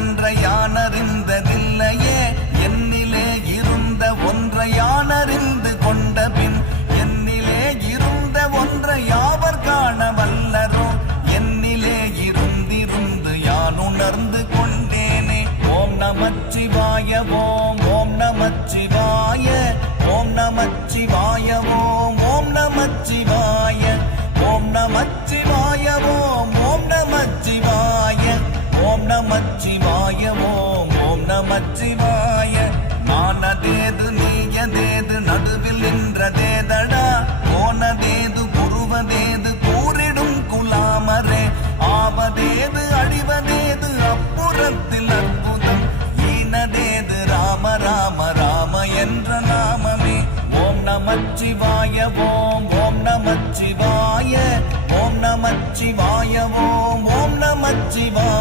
ஒன்றை யானறிந்ததில்லையே என்னிலே இருந்த ஒன்றை யானறிந்து கொண்ட பின் என்னிலே இருந்த ஒன்றை யாவர் காண வல்லரோ என்னிலே இருந்திருந்து யான் உணர்ந்து கொண்டேனே. ஓம் நமச்சிவாய ஓம் ஓம் நமச்சிவாய ஓம் நமச்சிவாய ஓம் ஓம் நமச்சிவாய ஓம் நமச்சிவாய ஓம் ஓம் நமச்சிவாய ஓம் நமச்சிவாய ஓம் ஓம் நமச்சிவாய. நானதேது நீயதேது நடுவில் நின்றதேதடா போனதேது குருவதேது கூறிடும் குலாமரே ஆவதேது அழிவதேது அப்புறத்தில் அற்புதம் ஈனதேது ராம ராம ராம என்ற நாமமே. ஓம் நமச்சிவாய ஓம் ஓம் நமச்சிவாய ஓம் நமச்சிவாய ஓம் ஓம் நமச்சிவாய